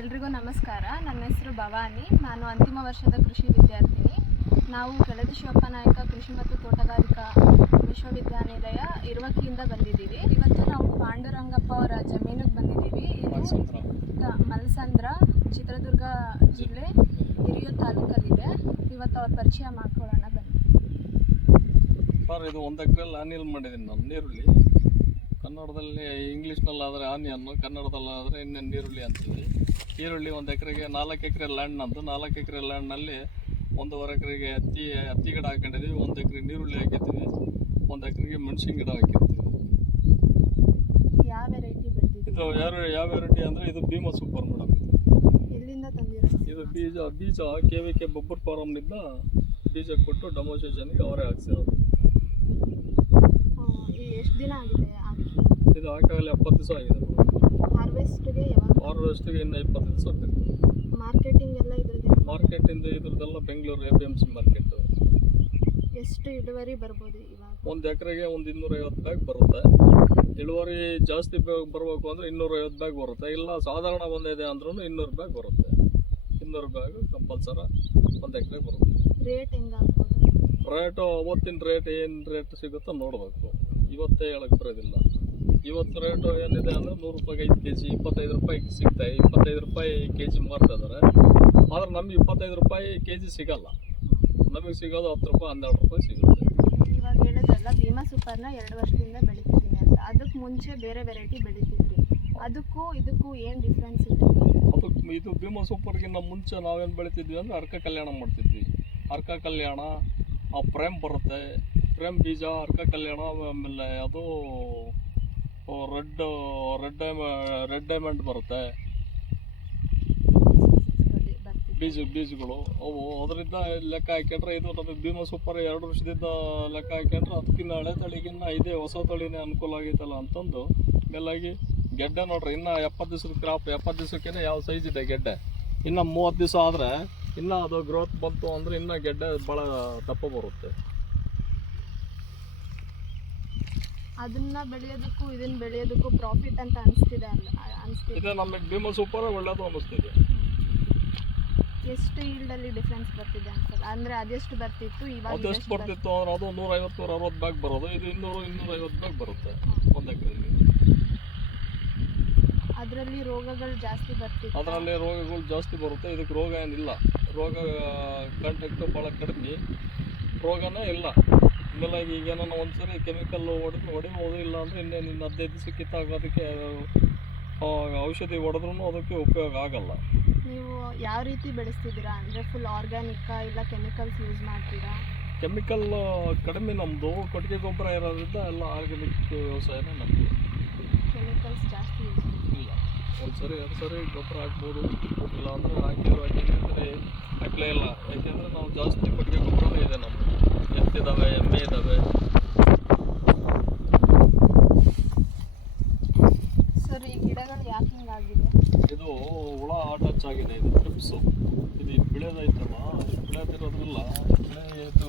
ಎಲ್ರಿಗೂ ನಮಸ್ಕಾರ. ನನ್ನ ಹೆಸರು ಭವಾನಿ. ನಾನು ಅಂತಿಮ ವರ್ಷದ ಕೃಷಿ ವಿದ್ಯಾರ್ಥಿನಿ. ನಾವು ಕೆಳದಿ ಶಿವಪ್ಪನಾಯಕ ಕೃಷಿ ಮತ್ತು ತೋಟಗಾರಿಕಾ ವಿಶ್ವವಿದ್ಯಾನಿಲಯ ಇರುವಕ್ಕಿಯಿಂದ ಬಂದಿದ್ದೀವಿ. ಇವತ್ತು ನಾವು ಪಾಂಡುರಂಗಪ್ಪ ಅವರ ಜಮೀನಿಗೆ ಬಂದಿದ್ದೀವಿ. ಇದು ಮಲಸಂದ್ರ, ಚಿತ್ರದುರ್ಗ ಜಿಲ್ಲೆ, ಹಿರಿಯೂರು ತಾಲೂಕಲ್ಲಿದೆ. ಇವತ್ತು ಅವ್ರ ಪರಿಚಯ ಮಾಡ್ಕೊಳ್ಳೋಣ ಬನ್ನಿ. ಸರ್, ಇದು 1 ಎಕರೆಯಲ್ಲಿ ಆನಿಯನ್ ಮಾಡಿದ್ದೀನಿ ನಾನು. ನೀರುಳ್ಳಿ ಕನ್ನಡದಲ್ಲಿ, ಇಂಗ್ಲೀಷ್ನಲ್ಲಾದರೆ ಆನಿಯನ್ನು, ಕನ್ನಡದಲ್ಲಾದರೆ ಇನ್ನೇನು ನೀರುಳ್ಳಿ ಅಂತೀವಿ. ಈರುಳ್ಳಿ 1 ಎಕರೆಗೆ 4 ಎಕರೆ ಲ್ಯಾಂಡ್ ನಂದು. 4 ಎಕರೆ ಲ್ಯಾಂಡ್ನಲ್ಲಿ 1.5 ಎಕರೆಗೆ ಹತ್ತಿ ಗಿಡ ಹಾಕೊಂಡಿದ್ದೀವಿ. 1 ಎಕರೆ ನೀರುಳ್ಳಿ ಹಾಕಿರ್ತೀವಿ. 1 ಎಕರೆಗೆ ಮೆಣಸಿನ ಗಿಡ ಹಾಕಿರ್ತೀವಿ. ಯಾವ ವೆರೈಟಿ ಬೆಳೆದಿದ್ದೀವಿ? ಇದು ಯಾವ ವೆರೈಟಿ ಅಂದರೆ ಇದು ಭೀಮಾ ಸೂಪರ್ ಮೇಡಮ್. ಎಲ್ಲಿಂದ ತಂದಿರೋದು? ಇದು ಬೀಜ KVK ಬೊಬ್ಬರ್ ಫಾರಮ್ನಿಂದ ಬೀಜ ಕೊಟ್ಟು ಡೆಮೋಸ್ಟ್ರೇಷನ್ಗೆ ಅವರೇ ಹಾಕ್ಸಿರೋದು. ಎಷ್ಟು ದಿನ ಆಗಿದೆ ಹಾಕಿ? ಇದು ಹಾಕಾಗಲೇ 70 ದಿವಸ ಆಗಿದೆ. ಹಾರ್ವೆಸ್ಟ್ಗೆ ಯಾವಾಗ? ಹಾರ್ವೆಸ್ಟ್ಗೆ ಇನ್ನು 20 ದಿವಸ ಬೇಕು. ಮಾರ್ಕೆಟಿಂಗ್ ಎಲ್ಲ ಇದ್ರದ್ದು? ಮಾರ್ಕೆಟಿಂದ ಇದ್ರದ್ದೆಲ್ಲ ಬೆಂಗಳೂರು APMC ಮಾರ್ಕೆಟು. ಎಷ್ಟು ಇಳುವರಿ ಬರ್ಬೋದು ಇವಾಗ? 1 ಎಕರೆಗೆ 250 ಬ್ಯಾಗ್ ಬರುತ್ತೆ. ಇಳುವರಿ ಜಾಸ್ತಿ ಬರಬೇಕು ಅಂದರೆ 250 ಬ್ಯಾಗ್ ಬರುತ್ತೆ. ಇಲ್ಲ ಸಾಧಾರಣ ಬಂದಿದೆ ಅಂದ್ರೂ 200 ಬ್ಯಾಗ್ ಬರುತ್ತೆ. 200 ಬ್ಯಾಗ್ ಕಂಪಲ್ಸರ 1 ಎಕರೆಗೆ ಬರುತ್ತೆ. ರೇಟ್ ಹೆಂಗಾಗ್ಬೋದು? ರೇಟು ಅವತ್ತಿನ ರೇಟ್ ಏನು ರೇಟ್ ಸಿಗುತ್ತೋ ನೋಡಬೇಕು. ಇವತ್ತೇ ಹೇಳಕ್ಕೆ ಬರೋದಿಲ್ಲ. ಇವತ್ತು ರೇಟು ಏನಿದೆ ಅಂದರೆ 100 ರೂಪಾಯಿಗೆ 5 kg, 25 ರೂಪಾಯಿಗೆ ಸಿಗ್ತಾಯಿ. 25 ರೂಪಾಯಿ kg ಮಾರ್ತಾ ಇದ್ದಾರೆ. ಆದರೆ ನಮಗೆ 25 ರೂಪಾಯಿ kg ಸಿಗಲ್ಲ. ನಮಗೆ ಸಿಗೋದು 10 ರೂಪಾಯಿ 12 ರೂಪಾಯಿ ಸಿಗುತ್ತೆ. ಇವಾಗ ಹೇಳಿದ್ರಲ್ಲ ಭೀಮಾ ಸೂಪರ್ನ 2 ವರ್ಷದಿಂದ ಬೆಳಿತಿದ್ದೀನಿ ಅಂತ. ಅದಕ್ಕೆ ಮುಂಚೆ ಬೇರೆ ವೆರೈಟಿ ಬೆಳಿತಿದ್ರಿ. ಅದಕ್ಕೂ ಇದಕ್ಕೂ ಏನು ಡಿಫ್ರೆನ್ಸ್ ಇದೆ? ಇದು ಭೀಮಾ ಸೂಪರ್ಗಿನ್ನ ಮುಂಚೆ ನಾವೇನು ಬೆಳಿತಿದ್ವಿ ಅಂದರೆ ಅರ್ಕ ಕಲ್ಯಾಣ ಮಾಡ್ತಿದ್ವಿ. ಅರ್ಕ ಕಲ್ಯಾಣ ಪ್ರೇಮ್ ಬರುತ್ತೆ. ಪ್ರೇಮ್ ಬೀಜ, ಅರ್ಕ ಕಲ್ಯಾಣ, ಆಮೇಲೆ ಅದು ರೆಡ್ ಡೈಮಂಡ್ ಬರುತ್ತೆ. ಬೀಜಗಳು ಅವು ಅದರಿಂದ ಲೆಕ್ಕ ಹಾಕೊಂಡ್ರೆ ಇದು ನಮಗೆ ಭೀಮಾ ಸೂಪರ್ 2 ವರ್ಷದಿಂದ ಲೆಕ್ಕ ಹಾಕೊಂಡ್ರೆ ಅದಕ್ಕಿಂತ ಹಳೆ ತಳಿಗಿನ್ನ ಇದೇ ಹೊಸ ತಳಿನೇ ಅನುಕೂಲ ಆಗೈತಲ್ಲ ಅಂತಂದು ಮೇಲಾಗಿ ಗೆಡ್ಡೆ ನೋಡ್ರಿ. ಇನ್ನು 70 ದಿವಸದ ಕ್ರಾಪ್, 70 ದಿವಸಕ್ಕೇ ಯಾವ ಸೈಜ್ ಇದೆ ಗೆಡ್ಡೆ. ಇನ್ನು 30 ದಿವಸ ಆದರೆ ಇನ್ನೂ ಅದು ಗ್ರೋತ್ ಬಂತು ಅಂದರೆ ಇನ್ನೂ ಗೆಡ್ಡೆ ಭಾಳ ದಪ್ಪ ಬರುತ್ತೆ. ಅದನ್ನ ಬೆಳೆಯೋದಕ್ಕೂ ಇದನ್ನ ಬೆಳೆಯೋದಕ್ಕೂ ಪ್ರಾಫಿಟ್ ಅಂತ ಅನಿಸ್ತಿದೆ ಇದು ನಮಗೆ ಭೀಮಾ ಸೂಪರ್ ಒಳ್ಳೇದು ಅನ್ನಿಸ್ತಿದೆ. ಎಷ್ಟು ಈಲ್ಡಲ್ಲಿ ಡಿಫ್ರೆನ್ಸ್ ಬರ್ತಿದೆ ಅನ್ಸಲ್ಲ? ಅಂದರೆ ಅದೆಷ್ಟು ಬರ್ತಿತ್ತು ಇವಾಗ? ಅದೆಷ್ಟು ಬರ್ತಿತ್ತು ಅಂದರೆ ಅದು 150-160 ಬ್ಯಾಗ್ ಬರೋದು. ಇದು 200-250 ಬ್ಯಾಗ್ ಬರುತ್ತೆ 1 ಎಕರೆಗೆ. ಅದರಲ್ಲಿ ರೋಗಗಳು ಜಾಸ್ತಿ ಬರ್ತಿತ್ತು? ಅದರಲ್ಲಿ ರೋಗಗಳು ಜಾಸ್ತಿ ಬರುತ್ತೆ. ಇದಕ್ಕೆ ರೋಗ ಏನಿಲ್ಲ. ರೋಗ ಕಾಂಟ್ಯಾಕ್ಟು ಭಾಳ ಕಡಿಮೆ, ರೋಗನೇ ಇಲ್ಲ. ಆಮೇಲೆ ಈಗ ಏನೋ ಒಂದ್ಸರಿ ಕೆಮಿಕಲ್ ಹೊಡಿಬೋದು. ಇಲ್ಲ ಅಂದರೆ ಇನ್ನೇನು 15 ದಿವಸಕ್ಕೆ ಕಿತ್ತಾಗೋದಕ್ಕೆ ಔಷಧಿ ಹೊಡೆದ್ರೂ ಅದಕ್ಕೆ ಉಪಯೋಗ ಆಗಲ್ಲ. ನೀವು ಯಾವ ರೀತಿ ಬೆಳೆಸ್ತಿದ್ದೀರಾ? ಅಂದರೆ ಫುಲ್ ಆರ್ಗ್ಯಾನಿಕ್ಕಾ ಇಲ್ಲ ಕೆಮಿಕಲ್ಸ್ ಯೂಸ್ ಮಾಡ್ತೀರಾ? ಕೆಮಿಕಲ್ ಕಡಿಮೆ ನಮ್ಮದು. ಕೊಟ್ಟಿಗೆ ಗೊಬ್ಬರ ಇರೋದ್ರಿಂದ ಎಲ್ಲ ಆರ್ಗ್ಯಾನಿಕ್ ವ್ಯವಸಾಯನೇ ನಮ್ಮದು. ಕೆಮಿಕಲ್ಸ್ ಜಾಸ್ತಿ ಯೂಸ್ ಇಲ್ಲ. 1 ಸರಿ 2 ಸರಿ ಗೊಬ್ಬರ ಹಾಕ್ಬೋದು. ಇಲ್ಲ ಅಂದರೆ ಹಾಕಿದ್ರೆ ಹಾಕಲೇ ಇಲ್ಲ. ಯಾಕೆಂದರೆ ನಾವು ಜಾಸ್ತಿ ಕೊಟ್ಟಿಗೆ ಗೊಬ್ಬರನೇ ಇದೆ ನಮ್ಮದು. ಎತ್ತಿದ್ದಾವೆ, ಎಮ್ಮೆ ಇದ್ದಾವೆ. ಸರ್, ಈ ಗಿಡಗಳು ಯಾಕೆ ಹಿಂಗಾಗಿದೆ? ಇದು ಹುಳ ಟಚ್ ಆಗಿದೆ. ಇದು ಟ್ರಿಪ್ಸು. ಇದು ಬೆಳೆದೈತಲ್ಲ, ಬೆಳೆದಿರೋದ್ರಲ್ಲ ಇದು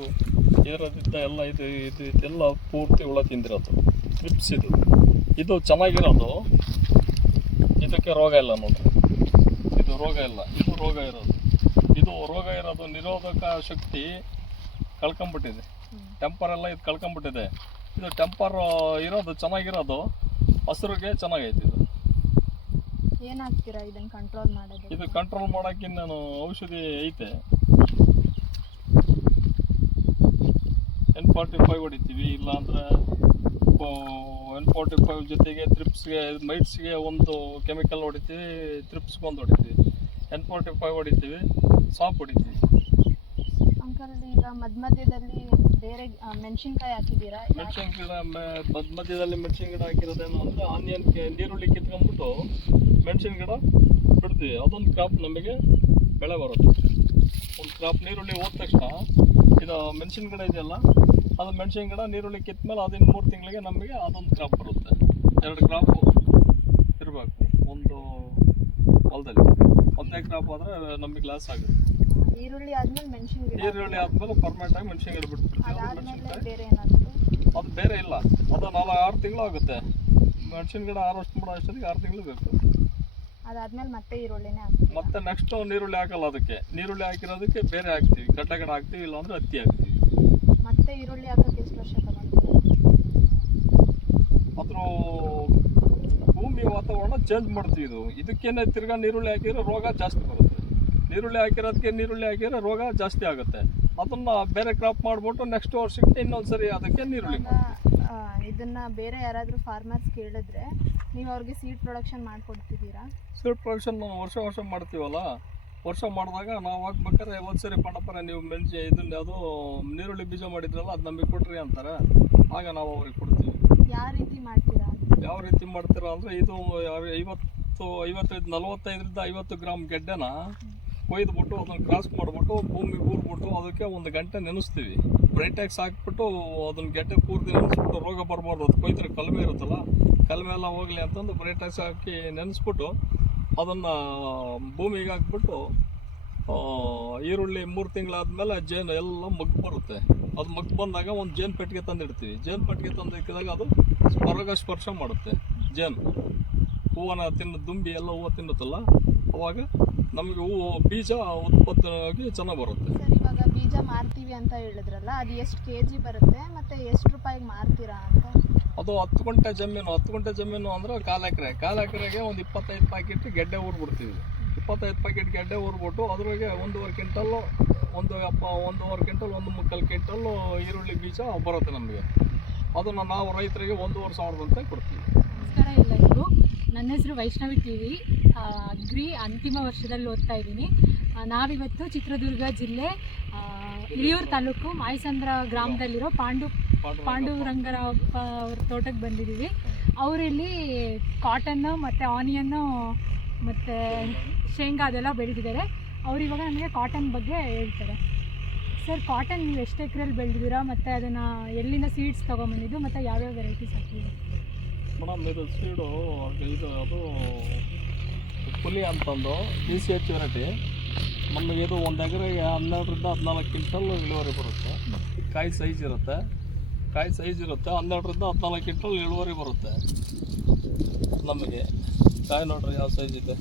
ಏರೋದ್ರಿಂದ ಎಲ್ಲ ಇದೆಲ್ಲ ಪೂರ್ತಿ ಹುಳ ತಿಂದಿರೋದು. ಟ್ರಿಪ್ಸ್ ಇದು ಚೆನ್ನಾಗಿರೋದು. ಇದಕ್ಕೆ ರೋಗ ಇಲ್ಲ ನೋಡ್ರಿ. ಇದು ರೋಗ ಇಲ್ಲ. ಇದು ರೋಗ ಇರೋದು. ಇದು ರೋಗ ಇರೋದು ನಿರೋಧಕ ಶಕ್ತಿ ಕಳ್ಕೊಂಬಿಟ್ಟಿದೆ. ಟೆಂಪರ್ ಎಲ್ಲ ಇದು ಕಳ್ಕೊಂಬಿಟ್ಟಿದೆ. ಇದು ಟೆಂಪರ್ ಇರೋದು ಚೆನ್ನಾಗಿರೋದು ಹಸಿರಿಗೆ ಚೆನ್ನಾಗೈತೆ. ಇದು ಏನಾಗ್ತೀರಾ ಇದನ್ನು ಕಂಟ್ರೋಲ್ ಮಾಡೋದು? ಇದು ಕಂಟ್ರೋಲ್ ಮಾಡೋಕ್ಕೆ ನಾನು ಔಷಧಿ ಐತೆ. N45 ಹೊಡಿತೀವಿ. ಇಲ್ಲಾಂದರೆ N45 ಜೊತೆಗೆ ತ್ರಿಪ್ಸ್ಗೆ, ಮೈಟ್ಸ್ಗೆ ಒಂದು ಕೆಮಿಕಲ್ ಹೊಡಿತೀವಿ, ತ್ರಿಪ್ಸ್ಗೆ ಒಂದು ಹೊಡಿತೀವಿ. N45 ಹೊಡಿತೀವಿ, ಸಾಪ್ ಹೊಡಿತೀವಿ. ಅಂಕಲ್, ಈಗ ಮಧ್ಯದಲ್ಲಿ ಬೇರೆ ಮೆಣಸಿನ್ಕಾಯಿ ಹಾಕಿದ್ದೀರಾ? ಮೆಣಸಿನ ಗಿಡ ಮಧ್ಯದಲ್ಲಿ ಮೆಣಸಿನ ಗಿಡ ಹಾಕಿರೋದೇನು ಅಂದರೆ ಆನಿಯನ್ ನೀರುಳ್ಳಿ ಕಿತ್ಕೊಂಡ್ಬಿಟ್ಟು ಮೆಣಸಿನ ಗಿಡ ಬಿಡ್ತೀವಿ. ಅದೊಂದು ಕ್ರಾಪ್ ನಮಗೆ ಬೆಳೆ ಬರುತ್ತೆ. ಒಂದು ಕ್ರಾಪ್ ನೀರುಳ್ಳಿ ಹೋದ ತಕ್ಷಣ ಇದು ಮೆಣಸಿನ ಗಿಡ ಇದೆಯಲ್ಲ, ಅದು ಮೆಣಸಿನ ಗಿಡ ನೀರುಳ್ಳಿ ಕಿತ್ತ ಮೇಲೆ ಅದು 3 ತಿಂಗಳಿಗೆ ನಮಗೆ ಅದೊಂದು ಕ್ರಾಪ್ ಬರುತ್ತೆ. 2 ಕ್ರಾಪು ಇರಬೇಕು ಒಂದು ಹೊಲದಲ್ಲಿ. ಒಂದೇ ಕ್ರಾಪ್ ಆದರೆ ನಮಗೆ ಲಾಸ್ ಆಗುತ್ತೆ. ಈರುಳ್ಳಿ ಆದ್ಮೇಲೆ ಮೆಣಸಿನ ಗಿಡ, ಈರುಳ್ಳಿ ಆದಮೇಲೆ ಪರ್ಮನೆಂಟಾಗಿ ಮೆಣಸಿನ ಗಿಡ ಬಿಟ್ಬಿಡ್ತೀವಿ. ಬೇರೆ ಏನಾದರೂ? ಅದು ಬೇರೆ ಇಲ್ಲ. ಅದು 4-6 ತಿಂಗಳು ಆಗುತ್ತೆ. ಮೆಣಸಿನ ಗಿಡ ಹಾರ್ವೆಸ್ಟ್ ಮಾಡೋ ಅಷ್ಟೊತ್ತಿಗೆ 6 ತಿಂಗಳು ಬೇಕು. ಅದಾದ್ಮೇಲೆ ಮತ್ತೆ ಈರುಳ್ಳಿನೇ ಹಾಕ್ತೀವಿ. ಮತ್ತೆ ನೆಕ್ಸ್ಟ್ ನೀರುಳ್ಳಿ ಹಾಕಲ್ಲ, ಅದಕ್ಕೆ ನೀರುಳ್ಳಿ ಹಾಕಿರೋದಕ್ಕೆ ಬೇರೆ ಹಾಕ್ತೀವಿ, ಗಡ್ಡೆ ಹಾಕ್ತೀವಿ, ಇಲ್ಲಾಂದ್ರೆ ಹತ್ತಿ ಹಾಕ್ತೀವಿ. ಮತ್ತೆ ಈರುಳ್ಳಿ ಹಾಕೋಕೆ ಎಷ್ಟು ವರ್ಷ ತಗೊಂತೀವಿ? ಅದ್ರ ಭೂಮಿ ವಾತಾವರಣ ಚೇಂಜ್ ಮಾಡ್ತೀವಿ. ಇದಕ್ಕೇನೆ ತಿರ್ಗಾ ನೀರುಳ್ಳಿ ಹಾಕಿದ್ರೆ ರೋಗ ಜಾಸ್ತಿ ಬರುತ್ತೆ. ನೀರುಳ್ಳಿ ಹಾಕಿರೋದಕ್ಕೆ ನೀರುಳ್ಳಿ ಹಾಕಿದ್ರೆ ರೋಗ ಜಾಸ್ತಿ ಆಗುತ್ತೆ. ಅದನ್ನ ಬೇರೆ ಕ್ರಾಪ್ ಮಾಡ್ಬಿಟ್ಟು ನೆಕ್ಸ್ಟ್ ವರ್ಷಕ್ಕೆ ಇನ್ನೊಂದ್ಸರಿ ಅದಕ್ಕೆ ನೀರುಳ್ಳಿ ಇದನ್ನ ಬೇರೆ ಯಾರಾದರೂ ಫಾರ್ಮರ್ಸ್ ಕೇಳಿದ್ರೆ ನೀವು ಅವ್ರಿಗೆ ಸೀಡ್ ಪ್ರೊಡಕ್ಷನ್ ಮಾಡಿಕೊಡ್ತಿದ್ದೀರಾ? ಸೀಡ್ ಪ್ರೊಡಕ್ಷನ್ ನಾವು ವರ್ಷ ಮಾಡ್ತೀವಲ್ಲ, ವರ್ಷ ಮಾಡಿದಾಗ ನಾವು ಹಾಕ್ಬೇಕಾದ್ರೆ ಒಂದ್ಸರಿ ಪಡಪರ ನೀವು ಮೆಣಸಿ ಇದನ್ನ ಯಾವುದೋ ನೀರುಳ್ಳಿ ಬೀಜ ಮಾಡಿದ್ರಲ್ಲ ಅದು ನಮಗೆ ಕೊಟ್ರಿ ಅಂತಾರೆ. ಆಗ ನಾವು ಅವ್ರಿಗೆ ಕೊಡ್ತೀವಿ. ಯಾವ ರೀತಿ ಮಾಡ್ತೀರಾ? ಯಾವ ರೀತಿ ಮಾಡ್ತೀರಾ ಅಂದರೆ, ಇದು 45ರಿಂದ 50 ಗ್ರಾಮ್ ಗೆಡ್ಡೆನ ಕೊಯ್ದುಬಿಟ್ಟು ಅದನ್ನು ಕ್ರಾಸ್ ಮಾಡಿಬಿಟ್ಟು ಭೂಮಿಗೆ ಊರ್ಬಿಟ್ಟು ಅದಕ್ಕೆ 1 ಗಂಟೆ ನೆನೆಸ್ತೀವಿ. ಬ್ರೈಟ್ಯಾಕ್ಸ್ ಹಾಕ್ಬಿಟ್ಟು ಅದನ್ನ ಗೆಡ್ಡೆ ಪೂರ್ತಿ ನೆನೆಸ್ಬಿಟ್ಟು ರೋಗ ಬರಬಾರ್ದು. ಅದು ಕೊಯ್ದ್ರೆ ಕಲ್ಮೆ ಇರುತ್ತಲ್ಲ, ಕಲ್ಮೆ ಎಲ್ಲ ಹೋಗಲಿ ಅಂತಂದು ಬ್ರೈಟ್ಯಾಕ್ಸ್ ಹಾಕಿ ನೆನೆಸ್ಬಿಟ್ಟು ಅದನ್ನು ಭೂಮಿಗೆ ಹಾಕ್ಬಿಟ್ಟು ಈರುಳ್ಳಿ 3 ತಿಂಗಳಾದ್ಮೇಲೆ ಜೇನು ಎಲ್ಲ ಮಗ್ಗು ಬರುತ್ತೆ. ಅದು ಮಗ್ಗು ಬಂದಾಗ ಒಂದು ಜೇನು ಪೆಟ್ಟಿಗೆ ತಂದಿಡ್ತೀವಿ. ಜೇನು ಪೆಟ್ಟಿಗೆ ತಂದಿಕ್ಕಿದಾಗ ಅದು ಪರಾಗಸ್ಪರ್ಶ ಮಾಡುತ್ತೆ. ಜೇನು ಹೂವನ್ನ ದುಂಬಿ ಎಲ್ಲ ಹೂವು ತಿನ್ನುತ್ತಲ್ಲ, ಅವಾಗ ನಮಗೆ ಹೂವು ಬೀಜ ಉತ್ಪತ್ತಿಯಾಗಿ ಚೆನ್ನಾಗಿ ಬರುತ್ತೆ. ಸರ್, ಇವಾಗ ಬೀಜ ಮಾರ್ತೀವಿ ಅಂತ ಹೇಳಿದ್ರಲ್ಲ, ಅದು ಎಷ್ಟು kg ಬರುತ್ತೆ ಮತ್ತು ಎಷ್ಟು ರೂಪಾಯಿಗೆ ಮಾರ್ತೀರಾ ಅಂತ? ಅದು 10 ಗುಂಟೆ ಜಮೀನು ಅಂದರೆ 1/4 ಎಕರೆಗೆ ಒಂದು 25 ಪ್ಯಾಕೆಟ್ ಗೆಡ್ಡೆ ಊರ್ಬಿಡ್ತೀವಿ. 25 ಪ್ಯಾಕೆಟ್ ಗೆಡ್ಡೆ ಊರ್ಬಿಟ್ಟು ಅದ್ರಾಗೆ 1.5 ಕ್ವಿಂಟಲ್ಲು 1.5 ಕ್ವಿಂಟಲ್ 1.25 ಕ್ವಿಂಟಲ್ಲು ಈರುಳ್ಳಿ ಬೀಜ ಬರುತ್ತೆ ನಮಗೆ. ಅದನ್ನು ನಾವು ರೈತರಿಗೆ 1,500 ಅಂತ ಕೊಡ್ತೀವಿ. ನಮಸ್ಕಾರ ಎಲ್ಲರಿಗೂ. ನನ್ನ ಹೆಸರು ವೈಷ್ಣವಿ ಟಿವಿ. ಅಗ್ರಿ ಅಂತಿಮ ವರ್ಷದಲ್ಲಿ ಓದ್ತಾ ಇದ್ದೀನಿ. ನಾವಿವತ್ತು ಚಿತ್ರದುರ್ಗ ಜಿಲ್ಲೆ ಹಿರಿಯೂರು ತಾಲೂಕು ಮಾಯಸಂದ್ರ ಗ್ರಾಮದಲ್ಲಿರೋ ಪಾಂಡುರಂಗರಪ್ಪ ಅವ್ರ ತೋಟಕ್ಕೆ ಬಂದಿದ್ದೀವಿ. ಅವರಿಲ್ಲಿ ಕಾಟನ್ನು ಮತ್ತು ಆನಿಯನ್ನು ಮತ್ತು ಶೇಂಗಾ ಅದೆಲ್ಲ ಬೆಳೆದಿದ್ದಾರೆ. ಅವ್ರು ಇವಾಗ ನಮಗೆ ಕಾಟನ್ ಬಗ್ಗೆ ಹೇಳ್ತಾರೆ. ಸರ್, ಕಾಟನ್ ನೀವು ಎಷ್ಟು ಎಕರೆಯಲ್ಲಿ ಬೆಳೆದಿದ್ದೀರಾ ಮತ್ತು ಅದನ್ನು ಎಲ್ಲಿಂದ ಸೀಡ್ಸ್ ತೊಗೊಂಬಂದಿದ್ದು ಮತ್ತು ಯಾವ್ಯಾವ ವೆರೈಟೀಸ್ ಹಾಕಿದ್ದೀರಾ? ಮೇಡಮ್, ಇದು ಸೀಡು ಅದು ಪುಲಿ ಅಂತಂದು DCH ವೆರೈಟಿ. ನಮಗೆ ಇದು 1 ಎಕರೆಗೆ 12ರಿಂದ 14 ಕ್ವಿಂಟಲ್ ಇಳುವರಿ ಬರುತ್ತೆ. ಕಾಯಿ ಸೈಜ್ ಇರುತ್ತೆ. 12ರಿಂದ 14 ಕ್ವಿಂಟಲ್ ಇಳುವರಿ ಬರುತ್ತೆ ನಮಗೆ. ಕಾಯಿ ನೋಡ್ರಿ ಯಾವ ಸೈಜ್ ಇದೆ.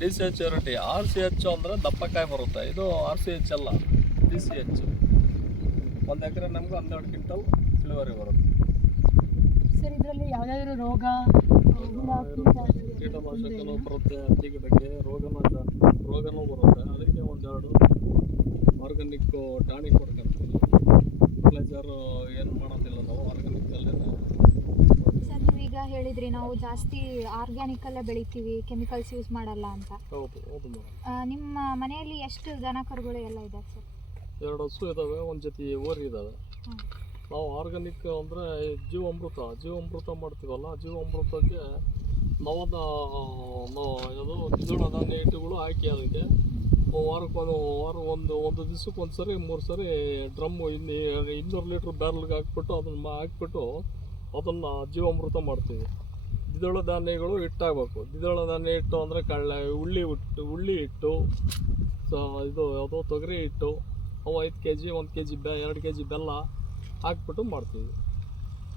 DCH variety. RCH ಅಂದರೆ ದಪ್ಪಕಾಯಿ ಬರುತ್ತೆ. ಇದು RCH ಅಲ್ಲ, DCH. 1 ಎಕರೆ ನಮ್ಗೆ 12 ಕ್ವಿಂಟಲ್ ಇಳುವರಿ ಬರುತ್ತೆ. ಸರ್, ಇದರಲ್ಲಿ ಯಾವುದಾದ್ರೂ ರೋಗ ಕೀಟನಾಶಕನೂ ಬರುತ್ತೆ, ಹತ್ತಿ ಗಿಡಕ್ಕೆ ರೋಗನೂ ಬರುತ್ತೆ. ಅದಕ್ಕೆ 1-2 ಆರ್ಗಾನಿಕ್ ಟಾನಿಕ್ ಹೊಡ್ಕೊಂತೀವಿ. ಫರ್ಟಿಲೈಸರ್ ಏನು ಮಾಡೋದಿಲ್ಲ ನಾವು, ಆರ್ಗಾನಿಕ್ಕಲ್ಲೇ. ಸರ್, ನೀವೀಗ ಹೇಳಿದ್ರಿ ನಾವು ಜಾಸ್ತಿ ಆರ್ಗ್ಯಾನಿಕಲ್ಲೇ ಬೆಳಿತೀವಿ, ಕೆಮಿಕಲ್ಸ್ ಯೂಸ್ ಮಾಡಲ್ಲ ಅಂತ. ಹೌದು ಮೇಡಮ್. ನಿಮ್ಮ ಮನೆಯಲ್ಲಿ ಎಷ್ಟು ದನ ಕರುಗಳು ಎಲ್ಲ ಇದೆ ಸರ್? 2 ಹಸು ಇದ್ದಾವೆ, 1 ಜೊತೆ ಓರಿ ಇದ್ದಾವೆ. ನಾವು ಆರ್ಗಾನಿಕ್ ಅಂದರೆ ಜೀವಾಮೃತ ಮಾಡ್ತೀವಲ್ಲ, ಜೀವಾಮೃತಕ್ಕೆ ನವದ ಅದು ದ್ವಿದಳ ಧಾನ್ಯ ಹಿಟ್ಟುಗಳು ಹಾಕಿ ಅದಕ್ಕೆ ಒಂದು ದಿವ್ಸಕ್ಕೆ 1 ಸರಿ 3 ಸರಿ ಡ್ರಮ್ಮು 200 ಲೀಟ್ರ್ ಬ್ಯಾರಲ್ಗೆ ಹಾಕ್ಬಿಟ್ಟು ಹಾಕ್ಬಿಟ್ಟು ಅದನ್ನು ಜೀವಾಮೃತ ಮಾಡ್ತೀವಿ. ದ್ವಿದಳ ಧಾನ್ಯಗಳು ಹಿಟ್ಟಾಗಬೇಕು. ದ್ವಿದಳ ಧಾನ್ಯ ಹಿಟ್ಟು ಅಂದರೆ ಕಡಲೆ, ಉಳ್ಳಿ ಹಿಟ್ಟು, ಇದು ಯಾವುದೋ ತೊಗರಿ ಹಿಟ್ಟು, ಅವು 5 kg 1 kg 2 kg ಬೆಲ್ಲ ಹಾಕ್ಬಿಟ್ಟು ಮಾಡ್ತೀವಿ.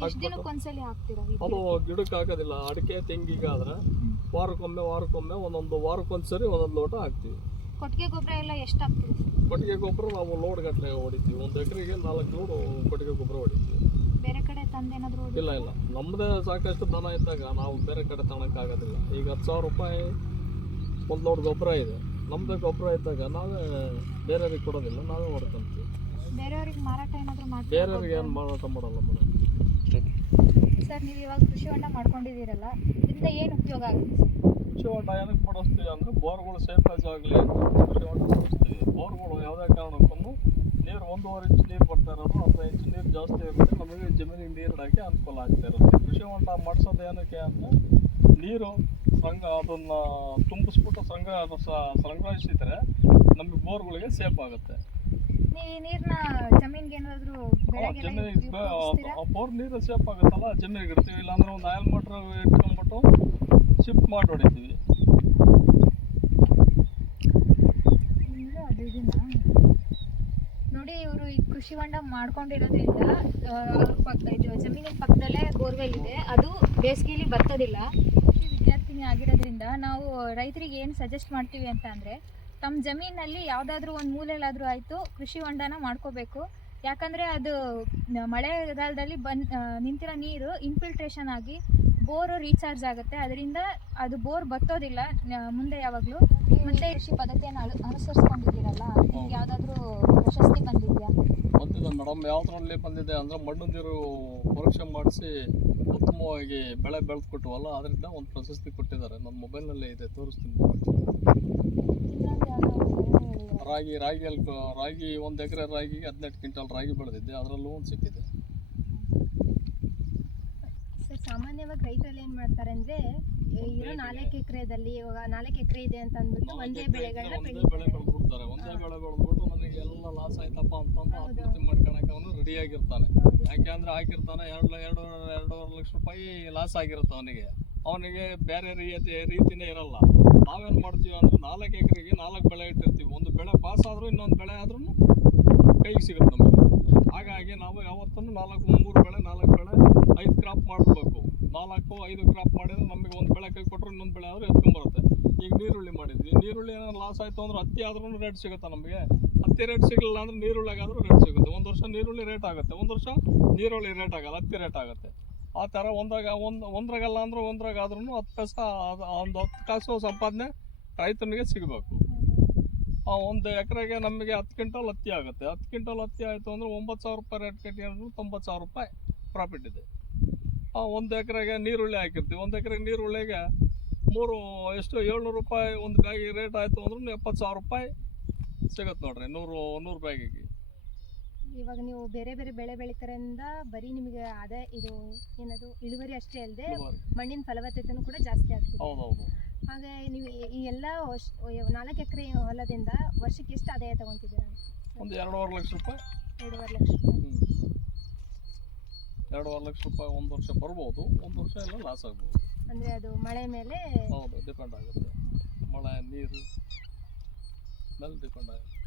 ಅದು ಗಿಡಕ್ಕೆ ಹಾಕೋದಿಲ್ಲ. ಅಡಿಕೆ ತೆಂಗಿಗೆ ಆದರೆ ವಾರಕ್ಕೊಮ್ಮೆ ವಾರಕ್ಕೊಂದ್ಸರಿ 1 ಲೋಟ ಹಾಕ್ತೀವಿ. ಕೊಟ್ಟಿಗೆ ಗೊಬ್ಬರ ಎಲ್ಲ ಎಷ್ಟು ಹಾಕ್ತೀವಿ? ಕೊಟ್ಟಿಗೆ ಗೊಬ್ಬರ ನಾವು ಲೋಡ್ ಗಟ್ಟಲೆ ಹೊಡಿತೀವಿ. 1 ಎಕರೆಗೆ 4 ಲೋಡು ಕೊಟ್ಟಿಗೆ ಗೊಬ್ಬರ ಹೊಡಿತೀವಿ. ಬೇರೆ ಕಡೆ ತಂದೇನಾದರೂ? ಇಲ್ಲ, ನಮ್ಮದೇ ಸಾಕಷ್ಟು ದನ ಇದ್ದಾಗ ನಾವು ಬೇರೆ ಕಡೆ ತಗೊಳಕ್ಕಾಗೋದಿಲ್ಲ. ಈಗ 10,000 ರೂಪಾಯಿ 1 ಲೋಡ್ ಗೊಬ್ಬರ ಇದೆ. ನಮ್ಮದೇ ಗೊಬ್ಬರ ಇದ್ದಾಗ ನಾವೇ ಬೇರೆಯವ್ರಿಗೆ ಕೊಡೋದಿಲ್ಲ, ನಾವೇ ಹೊಡ್ಕೊಂತೀವಿ. ಬೇರೆಯವ್ರಿಗೆ ಮಾರಾಟ ಏನಾದರೂ ಮಾಡಿ? ಬೇರೆಯವ್ರಿಗೆ ಏನು ಮಾರಾಟ ಮಾಡಲ್ಲ ಮೇಡಮ್. ಸರ್, ನೀವು ಇವಾಗ ಕೃಷಿ ಹೊಂಡ ಮಾಡ್ಕೊಂಡಿದ್ದೀರಲ್ಲ, ಇದರಿಂದ ಏನು ಉಪಯೋಗ ಆಗುತ್ತೆ? ಕೃಷಿ ಹೊಂಡ ಏನಕ್ಕೆ ಮಾಡಿಸ್ತೀವಿ ಅಂದರೆ ಬೋರ್ಗಳು ಸೇಫೇಜ್ ಆಗಲಿ ಕೃಷಿ ಹೊಂಡ ಮಾಡಿಸ್ತೀವಿ. ಬೋರ್ಗಳು ಯಾವುದೇ ಕಾರಣಕ್ಕೂ ನೀರು 1.5 ಇಂಚ್ ನೀರು ಬರ್ತಾ ಇರೋದು, 15 ಇಂಚ್ ನೀರು ಜಾಸ್ತಿ ಇರುತ್ತೆ. ನಮಗೆ ಜಮೀನಿಗೆ ನೀರು ಇಡೋಕ್ಕೆ ಅನುಕೂಲ ಆಗ್ತಾ ಇರುತ್ತೆ. ಕೃಷಿ ಹೊಂಡ ಮಾಡಿಸೋದು ಏನಕ್ಕೆ ಅಂದರೆ ನೀರು ಅದನ್ನು ತುಂಬಿಸ್ಬಿಟ್ಟು ಸಂಗ್ರಹಿಸಿದರೆ ನಮಗೆ ಬೋರ್ಗಳಿಗೆ ಸೇಫ್ ಆಗುತ್ತೆ. ನೀವು ಈ ನೀರನ್ನ ಜಮೀನಿಗೆ ಏನಾದರೂ ಬೋರ್ ನೀರು ಸೇಫ್ ಆಗುತ್ತಲ್ಲ, ಜಮೀನಿಗೆ ಇಡ್ತೀವಿ. ಇಲ್ಲಾಂದ್ರೆ ಒಂದು ಆಯಿಲ್ ಮೋಟ್ರ್ ಇಟ್ಕೊಂಡ್ಬಿಟ್ಟು ಶಿಫ್ಟ್ ಮಾಡಿ ಹೊಡಿತೀವಿ. ನೋಡಿ, ಇವರು ಈ ಕೃಷಿ ಹೊಂಡ ಮಾಡ್ಕೊಂಡಿರೋದ್ರಿಂದ ಇದು ಜಮೀನಿನ ಪಕ್ಕದಲ್ಲೇ ಬೋರ್ ಬೋರ್ವೆಲ್ ಇದೆ, ಅದು ಬೇಸಿಗೆಯಲ್ಲಿ ಬರ್ತದಿಲ್ಲ. ಕೃಷಿ ವಿದ್ಯಾರ್ಥಿನಿ ಆಗಿರೋದ್ರಿಂದ ನಾವು ರೈತರಿಗೆ ಏನು ಸಜೆಸ್ಟ್ ಮಾಡ್ತೀವಿ ಅಂತ ಅಂದರೆ, ತಮ್ಮ ಜಮೀನಲ್ಲಿ ಯಾವುದಾದ್ರೂ ಒಂದು ಮೂಲೆಯಲ್ಲಾದರೂ ಆಯಿತು ಕೃಷಿ ಹೊಂಡನ ಮಾಡ್ಕೋಬೇಕು. ಯಾಕಂದರೆ ಅದು ಮಳೆಗಾಲದಲ್ಲಿ ನಿಂತಿರೋ ನೀರು ಇನ್ಫಿಲ್ಟ್ರೇಷನ್ ಆಗಿ ಬೋರು ರೀಚಾರ್ಜ್ ಆಗುತ್ತೆ. ಅದರಿಂದ ಅದು ಬೋರ್ ಬತ್ತೋದಿಲ್ಲ ಮುಂದೆ ಯಾವಾಗಲೂ. ಮತ್ತೆ ಕೃಷಿ ಪದ್ಧತಿಯನ್ನು ಅನುಸರಿಸ್ಕೊಂಡಿದ್ದೀರಲ್ಲ, ನಿಮ್ಗೆ ಯಾವುದಾದ್ರೂ ಪ್ರಶಸ್ತಿ ಬಂದಿದೆಯಾ? ಬಂದಿದೆ ಮೇಡಮ್. ಯಾವುದರಲ್ಲಿ ಬಂದಿದೆ ಅಂದರೆ ಮಣ್ಣು ನೀರು ಪರೀಕ್ಷೆ ಮಾಡಿಸಿ ಉತ್ತಮವಾಗಿ ಬೆಳೆ ಬೆಳೆದು ಕೊಟ್ಟವಲ್ಲ, ಅದರಿಂದ ಒಂದು ಪ್ರಶಸ್ತಿ ಕೊಟ್ಟಿದ್ದಾರೆ. ನನ್ನ ಮೊಬೈಲ್ನಲ್ಲೇ ಇದೆ, ತೋರಿಸ್ತೀನಿ. ರಾಗಿ 1 ಎಕರೆ ರಾಗಿಗೆ 18 ಕ್ವಿಂಟಲ್ ರಾಗಿ ಬೆಳೆದಿದ್ದೆ, ಅದರಲ್ಲೂ ಒಂದು ಸಿಕ್ಕಿದೆ. ಸರ್, ಸಾಮಾನ್ಯವಾಗಿ ರೈತರಲ್ಲಿ ಏನು ಮಾಡ್ತಾರೆ ಅಂದರೆ, ಇರೋ 4 ಎಕರೆದಲ್ಲಿ ಇವಾಗ 4 ಎಕರೆ ಇದೆ ಅಂತ ಅಂದ್ಬಿಟ್ಟು ಒಂದೇ ಬೆಳೆಗಳನ್ನ ಬೆಳೆದ್ಬಿಡ್ತಾರೆ. ಒಂದೇ ಬೆಳೆ ಬೆಳೆದ್ಬಿಟ್ಟು ನನಗೆ ಎಲ್ಲ ಲಾಸ್ ಆಯ್ತಪ್ಪ ಅಂತಂದು ಆತ್ಮಹತ್ಯೆ ಮಾಡ್ಕೊಳಕ್ಕೆ ಅವನು ರೆಡಿಯಾಗಿರ್ತಾನೆ. ಯಾಕೆ ಅಂದರೆ ಹಾಕಿರ್ತಾನೆ 2.5 ಲಕ್ಷ ರೂಪಾಯಿ ಲಾಸ್ ಆಗಿರುತ್ತೆ ಅವನಿಗೆ ಬೇರೆ ರೀತಿನೇ ಇರಲ್ಲ. ನಾವೇನು ಮಾಡ್ತೀವಿ ಅಂದರೆ 4 ಎಕರೆಗೆ 4 ಬೆಳೆ ಇಟ್ಟಿರ್ತೀವಿ. ಒಂದು ಬೆಳೆ ಪಾಸ್ ಆದರೂ ಇನ್ನೊಂದು ಬೆಳೆ ಆದ್ರೂ ಕೈಗೆ ಸಿಗುತ್ತೆ ನಮಗೆ. ಹಾಗಾಗಿ ನಾವು ಯಾವತ್ತೂ 3 ಬೆಳೆ 4 ಬೆಳೆ 5 ಕ್ರಾಪ್ ಮಾಡಬೇಕು. 4-5 ಕ್ರಾಪ್ ಮಾಡಿದ್ರೆ ನಮಗೆ ಒಂದು ಬೆಳೆ ಕೈ ಕೊಟ್ಟರು ಇನ್ನೊಂದು ಬೆಳೆ ಆದರೂ ಎತ್ಕೊಂಡ್ಬರುತ್ತೆ. ಈಗ ನೀರುಳ್ಳಿ ಮಾಡಿದ್ವಿ, ನೀರುಳ್ಳಿ ಏನಾದ್ರು ಲಾಸ್ ಆಯಿತು ಅಂದ್ರೆ ಹತ್ತಿ ಆದ್ರೂ ರೇಟ್ ಸಿಗುತ್ತೆ ನಮಗೆ. ಹತ್ತಿ ರೇಟ್ ಸಿಗಲಿಲ್ಲ ಅಂದ್ರೆ ನೀರುಳ್ಳಿಗಾದ್ರೂ ರೇಟ್ ಸಿಗುತ್ತೆ. ಒಂದು ವರ್ಷ ನೀರುಳ್ಳಿ ರೇಟ್ ಆಗುತ್ತೆ, ಒಂದು ವರ್ಷ ನೀರುಳ್ಳಿ ರೇಟ್ ಆಗಲ್ಲ, ಹತ್ತಿ ರೇಟ್ ಆಗುತ್ತೆ. ಆ ಥರ ಒಂದ್ರಾಗಲ್ಲ ಅಂದ್ರೆ ಒಂದ್ರಾಗಾದ್ರೂ 10 ಪೈಸೆ, ಒಂದು 10 ಕಾಸು ಸಂಪಾದನೆ ರೈತನಿಗೆ ಸಿಗಬೇಕು. ಒಂದು ಎಕರೆಗೆ ನಮಗೆ 10 ಕ್ವಿಂಟಲ್ ಹತ್ತಿ ಆಗುತ್ತೆ. 10 ಕ್ವಿಂಟಲ್ ಹತ್ತಿ ಆಯಿತು ಅಂದರೆ 9,000 ರೂಪಾಯಿ ರೇಟ್ ಕಟ್ಟಿ ಅಂದ್ರೆ 90,000 ರೂಪಾಯಿ ಪ್ರಾಫಿಟ್ ಇದೆ. 1 ಎಕರೆಗೆ ನೀರುಳ್ಳಿ ಹಾಕಿರ್ತೀವಿ. 1 ಎಕರೆಗೆ ನೀರುಳ್ಳಿಗೆ 700 ರೂಪಾಯಿ ಒಂದು ಬ್ಯಾಗಿಗೆ ರೇಟ್ ಆಯಿತು ಅಂದ್ರೂ 70,000 ರೂಪಾಯಿ ಸಿಗುತ್ತೆ ನೋಡ್ರಿ. 100 ಬ್ಯಾಗಿಗೆ. ಇವಾಗ ನೀವು ಬೇರೆ ಬೇರೆ ಬೆಳೆ ಬೆಳೀತಾರಿಂದ ಬರೀ ನಿಮಗೆ ಅದೇ ಇದು ಏನದು ಇಳುವರಿ ಅಷ್ಟೇ ಅಲ್ಲದೆ ಮಣ್ಣಿನ ಫಲವತ್ತತೆನೂ ಕೂಡ ಜಾಸ್ತಿ ಆಗ್ತದೆ. ಹೌದೌದು. ಹಾಗೆ ನೀವು ಈ ಎಲ್ಲ 4 ಎಕರೆ ಹೊಲದಿಂದ ವರ್ಷಕ್ಕೆ ಎಷ್ಟು ಆದಾಯ ತಗೊತಿದ್ದೀರಾ? ಒಂದು 2.5 ಲಕ್ಷ ರೂಪಾಯಿ. 2.5 ಲಕ್ಷ ರೂಪಾಯಿ. 2.5 ಲಕ್ಷ ರೂಪಾಯಿ ಒಂದು ವರ್ಷ ಬರ್ಬೋದು, ಒಂದು ವರ್ಷ ಎಲ್ಲ ಲಾಸ್ ಆಗ್ಬೋದು. ಅಂದರೆ ಅದು ಮಳೆ ಮೇಲೆ ಹೌದು ಡಿಪೆಂಡ್ ಆಗುತ್ತೆ. ಮಳೆ ನೀರು ಮೇಲೆ ಡಿಪೆಂಡ್ ಆಗುತ್ತೆ.